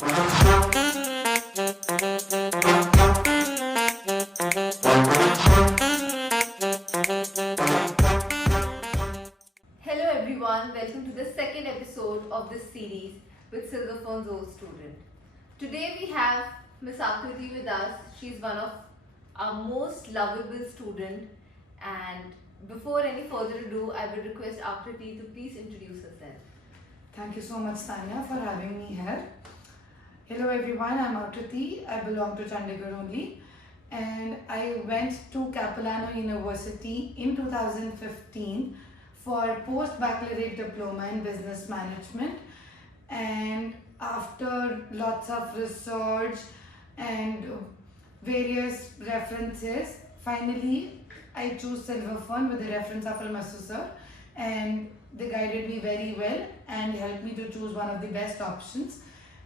Hello everyone, welcome to the second episode of this series with Silver Fern's old student. Today we have Miss Aakriti with us. She's one of our most lovable student, and before any further ado, I would request Aakriti to please introduce herself. Thank you so much, Tanya, for having me here. Hello everyone, I'm Aakriti. I belong to Chandigarh only, and I went to Capilano University in 2015 for post-baccalaureate diploma in business management. And after lots of research and various references, finally I chose Silver Fern with the reference of Almasu sir, and they guided me very well and helped me to choose one of the best options.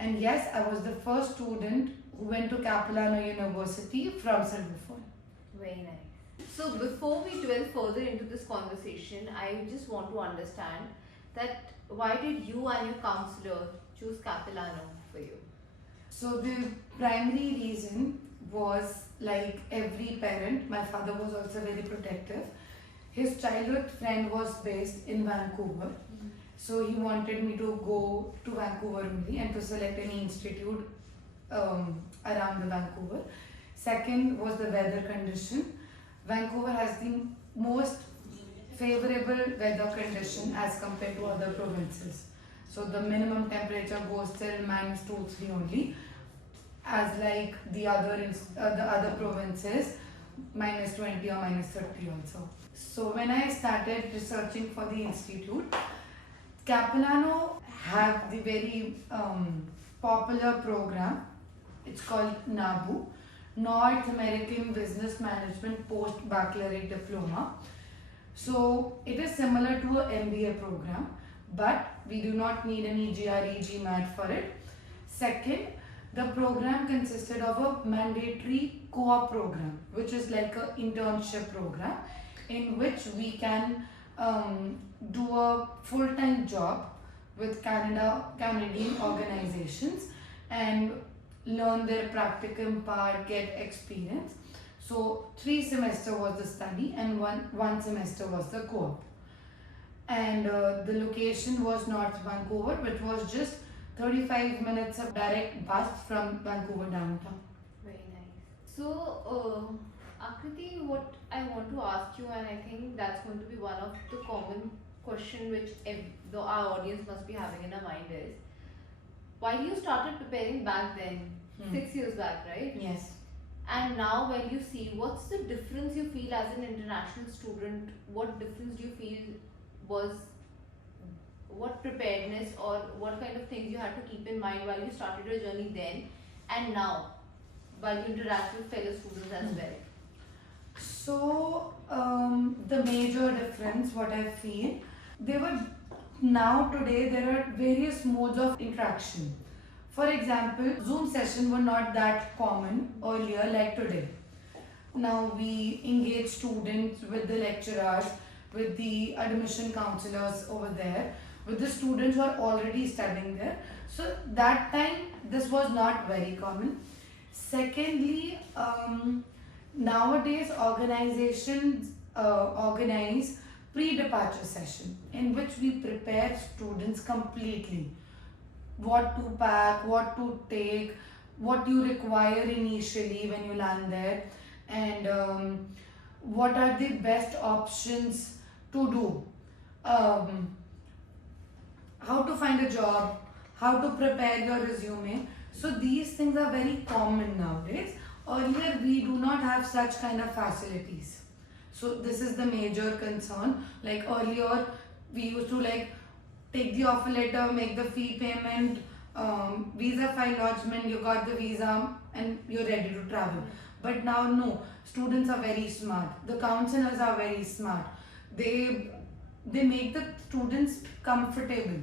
And yes, I was the first student who went to Capilano University from Silver Fern. Very nice. So before we delve further into this conversation, I just want to understand that why did you and your counselor choose Capilano for you? So the primary reason was, like every parent, my father was also very protective. His childhood friend was based in Vancouver. So he wanted me to go to Vancouver only and to select any institute around the Vancouver. Second was the weather condition. Vancouver has the most favorable weather condition as compared to other provinces. So the minimum temperature goes till -2, -3 only, as like the other provinces -20 or -30 also. So when I started researching for the institute, Capilano have the very popular program. It's called NABU, North American Business Management Post Baccalaureate Diploma. So it is similar to an MBA program, but we do not need any GRE, GMAT for it. Second, the program consisted of a mandatory co-op program, which is like an internship program in which we can do a full-time job with Canadian organizations and learn their practicum part, get experience. So 3 semester was the study and one semester was the co-op. And the location was North Vancouver, which was just 35 minutes of direct bus from Vancouver downtown. Very nice. So, Akriti, what I want to ask you, and I think that's going to be one of the common question which our audience must be having in their mind is, while you started preparing back then, 6 years back, right? Yes. And now when you see, what's the difference you feel as an international student? What difference do you feel was, what preparedness or what kind of things you had to keep in mind while you started your journey then and now while you interact with fellow students as well? So the major difference, what I feel, now today there are various modes of interaction. For example, Zoom session were not that common earlier like today. Now we engage students with the lecturers, with the admission counselors over there, with the students who are already studying there. So that time this was not very common. Secondly, nowadays organizations organize pre-departure session in which we prepare students completely. What to pack, what to take, what you require initially when you land there, and what are the best options to do. How to find a job, how to prepare your resume. So these things are very common nowadays. Earlier we do not have such kind of facilities. So this is the major concern. Like earlier we used to like take the offer letter, make the fee payment, visa file lodgement, you got the visa and you're ready to travel. But now no, students are very smart. The counselors are very smart. They make the students comfortable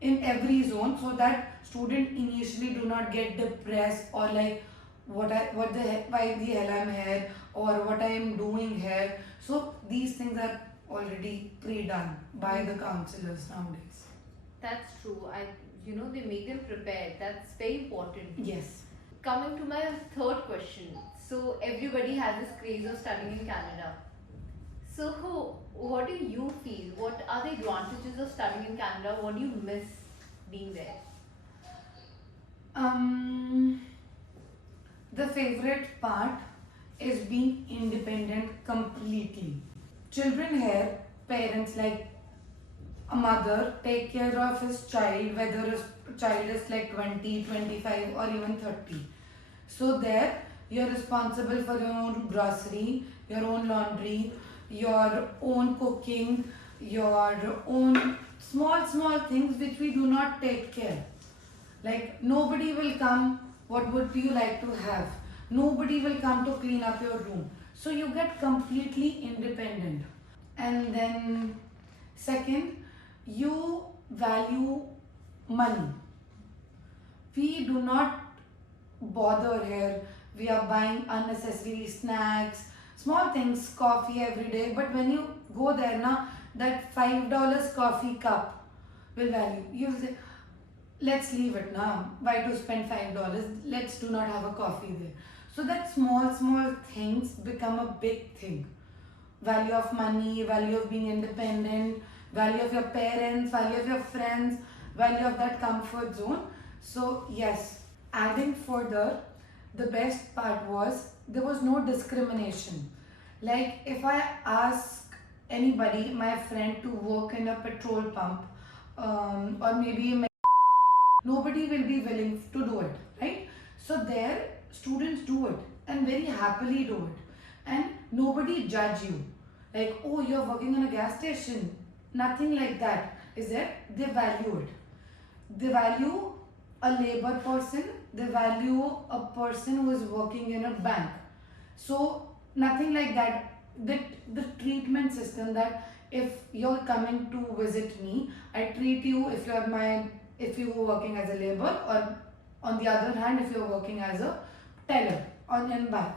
in every zone, so that student initially do not get depressed or like why the hell I'm here or what I am doing here. So these things are already pre-done by the counselors nowadays. That's true. I they make them prepared. That's very important. Yes. Coming to my third question. So everybody has this craze of studying in Canada. So what do you feel? What are the advantages of studying in Canada? What do you miss being there? Um, the favorite part is being independent completely. Children here, parents like a mother take care of his child, whether his child is like 20, 25, or even 30. So there you're responsible for your own grocery, your own laundry, your own cooking, your own small things which we do not take care. Like nobody will come, what would you like to have? Nobody will come to clean up your room. So you get completely independent. And then second, you value money. We do not bother here. We are buying unnecessary snacks, small things, coffee every day. But when you go there now, that $5 coffee cup will value. You will say, let's leave it now. Why to spend $5? Let's do not have a coffee there. So that small things become a big thing. Value of money, value of being independent, value of your parents, value of your friends, value of that comfort zone. So yes, adding further, the best part was there was no discrimination. Like if I ask anybody, my friend, to work in a petrol pump, or maybe nobody will be willing to do it, right? So there students do it and very happily do it, and nobody judge you like, oh, you're working in a gas station. Nothing like that is there. They value it. They value a labor person, they value a person who is working in a bank. So nothing like that. The treatment system, that if you're coming to visit me, I treat you if you were working as a labor, or on the other hand, if you're working as a teller on and back.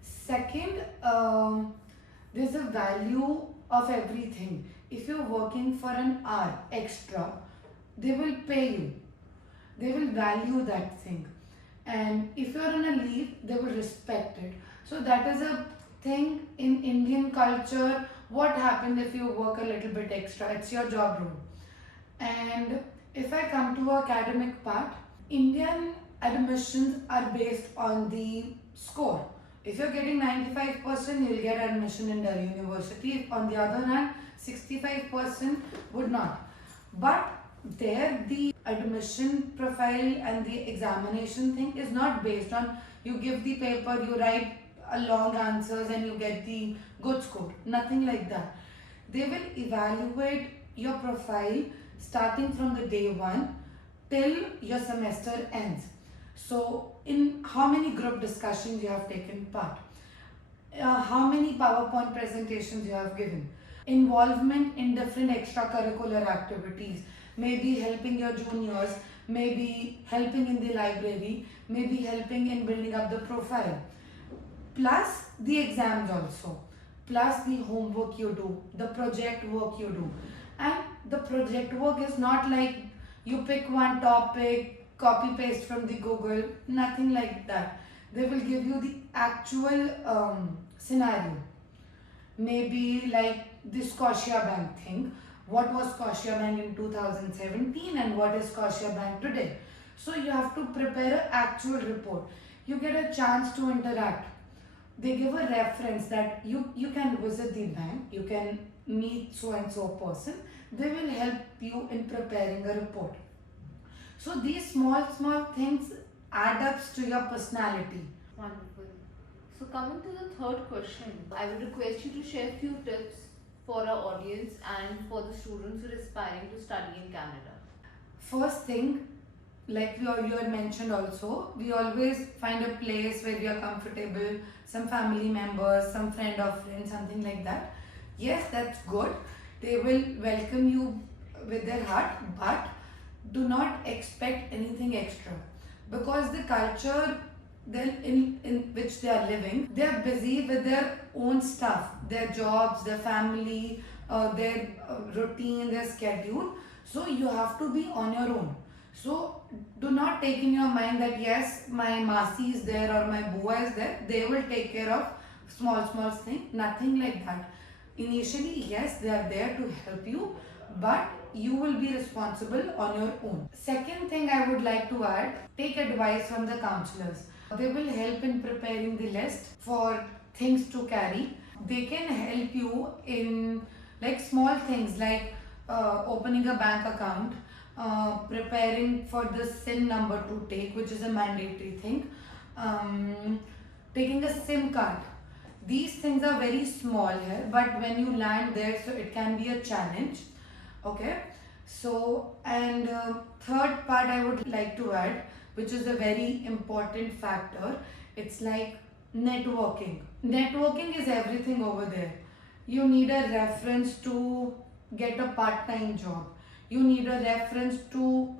Second, there's a value of everything. If you're working for an hour extra, they will pay you. They will value that thing. And if you're on a leave, they will respect it. So that is a thing in Indian culture. What happens if you work a little bit extra? It's your job role. And if I come to academic part, Indian admissions are based on the score. If you're getting 95%, you'll get admission in Delhi University. If on the other hand, 65% would not. But there the admission profile and the examination thing is not based on you give the paper, you write a long answers and you get the good score. Nothing like that. They will evaluate your profile starting from the day one till your semester ends. So in how many group discussions you have taken part, how many PowerPoint presentations you have given, involvement in different extracurricular activities, maybe helping your juniors, maybe helping in the library, maybe helping in building up the profile, plus the exams also, plus the homework you do, the project work you do. And the project work is not like you pick one topic, copy paste from the Google, nothing like that. They will give you the actual scenario. Maybe like the Scotia Bank thing. What was Scotia Bank in 2017 and what is Scotia Bank today? So you have to prepare an actual report. You get a chance to interact. They give a reference that you can visit the bank, you can meet so and so person. They will help you in preparing a report. So these small things add up to your personality. Wonderful. So coming to the third question, I would request you to share a few tips for our audience and for the students who are aspiring to study in Canada. First thing, like you had mentioned also, we always find a place where we are comfortable, some family members, some friend or friend, something like that. Yes, that's good. They will welcome you with their heart, but do not expect anything extra, because the culture in which they are living, they are busy with their own stuff, their jobs, their family, their routine, their schedule. So you have to be on your own. So do not take in your mind that yes, my masi is there or my bua is there, they will take care of small thing. Nothing like that. Initially, yes, they are there to help you, but you will be responsible on your own. Second thing I would like to add, take advice from the counselors. They will help in preparing the list for things to carry. They can help you in like small things like opening a bank account, preparing for the SIN number to take, which is a mandatory thing, taking a SIM card. These things are very small here, but when you land there, so it can be a challenge. Okay, so and third part I would like to add, which is a very important factor, it's like networking. Networking is everything over there. You need a reference to get a part-time job. You need a reference to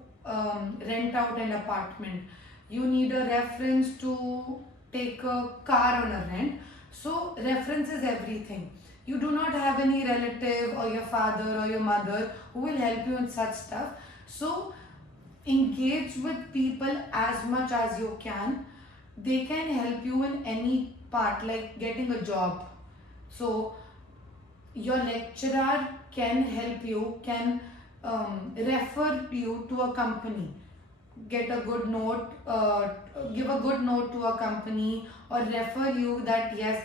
rent out an apartment. You need a reference to take a car on a rent. So reference is everything. You do not have any relative or your father or your mother who will help you in such stuff. So engage with people as much as you can. They can help you in any part, like getting a job. So your lecturer can help you, can refer you to a company, get a good note, give a good note to a company, or refer you that yes,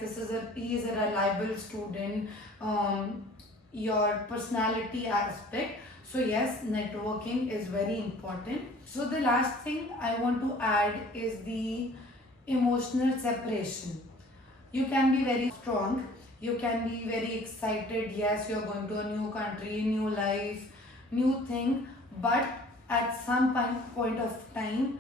he is a reliable student. Your personality aspect. So yes, networking is very important. So the last thing I want to add is the emotional separation. You can be very strong, you can be very excited, yes, you're going to a new country, new life, new thing, but at some point of time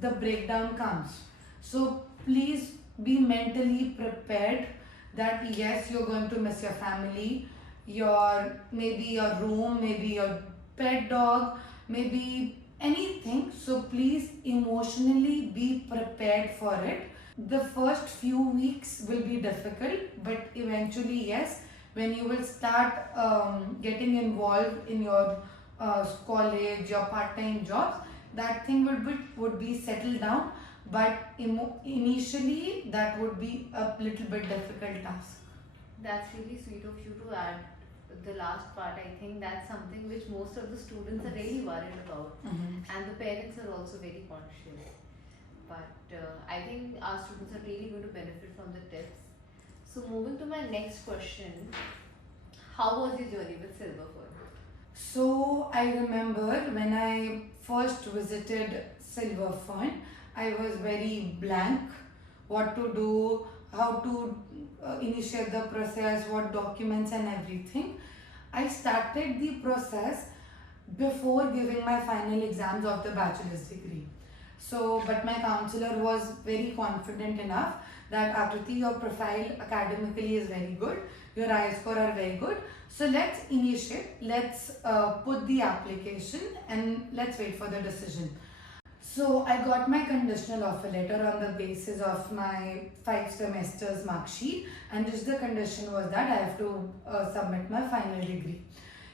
the breakdown comes. So please be mentally prepared that yes, you're going to miss your family, your maybe your room, maybe your pet dog, maybe anything. So please emotionally be prepared for it. The first few weeks will be difficult, but eventually yes, when you will start getting involved in your college, your part-time jobs, that thing would be settled down, but initially that would be a little bit difficult task. That's really sweet of you to add the last part. I think that's something which most of the students are really worried about, and the parents are also very conscious. But I think our students are really going to benefit from the tips. So, moving to my next question, how was your journey with Silver Fern? So I remember when I first visited Silver Fern, I was very blank what to do, how to initiate the process, what documents and everything. I started the process before giving my final exams of the bachelor's degree. So, but my counselor was very confident enough that Aakriti, your profile academically is very good, your I score are very good. So let's initiate, let's put the application and let's wait for the decision. So I got my conditional offer letter on the basis of my 5 semesters mark sheet, and just the condition was that I have to submit my final degree.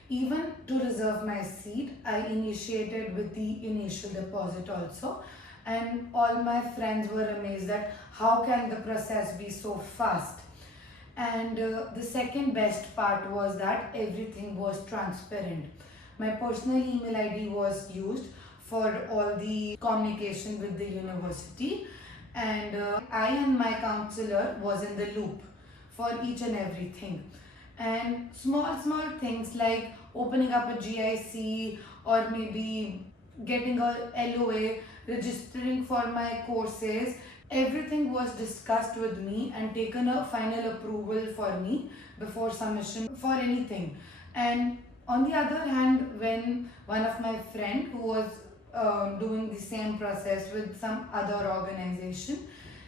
Even to reserve my seat, I initiated with the initial deposit also, and all my friends were amazed that how can the process be so fast. And the second best part was that everything was transparent. My personal email ID was used for all the communication with the university, and I and my counselor was in the loop for each and everything. And small things like opening up a GIC, or maybe getting a LOA, registering for my courses, everything was discussed with me and taken a final approval for me before submission for anything. And on the other hand, when one of my friend who was doing the same process with some other organization,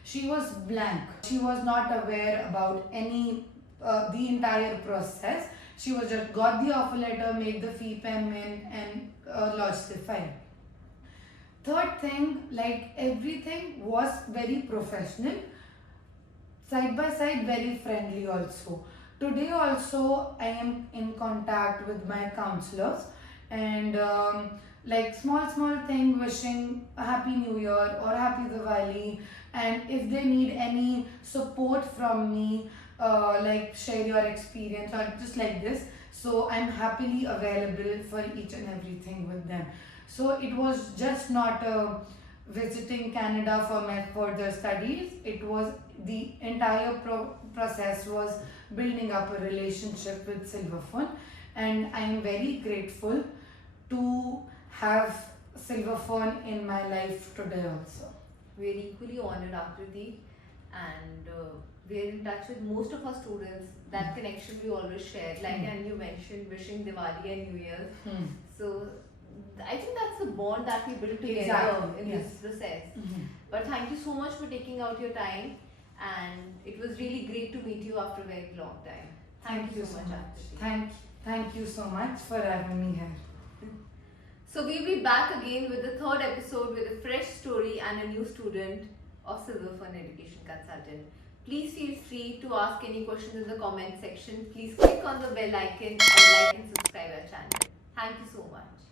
she was blank. She was not aware about any the entire process. She was just got the offer letter, made the fee payment, and lodged the file. Third thing, like everything was very professional, side by side very friendly also. Today also I am in contact with my counselors, and like small thing, wishing a happy new year or happy Diwali, and if they need any support from me, like share your experience or just like this, so I'm happily available for each and everything with them. So it was just not visiting Canada for my further studies. It was the entire process was building up a relationship with Silver Fern, and I am very grateful to have Silver Fern in my life today also. We're equally honored, Akriti, and we're in touch with most of our students. That connection we always share, like, and you mentioned wishing Diwali and New Year's. So I think that's the bond that we build together Exactly, in yes. this process. But thank you so much for taking out your time, and it was really great to meet you after a very long time. Thank you so much, Akriti. Thank you so much for having me here. So we'll be back again with the third episode with a fresh story and a new student of Silver Fern Education Consultant. Please feel free to ask any questions in the comment section. Please click on the bell icon and like and subscribe our channel. Thank you so much.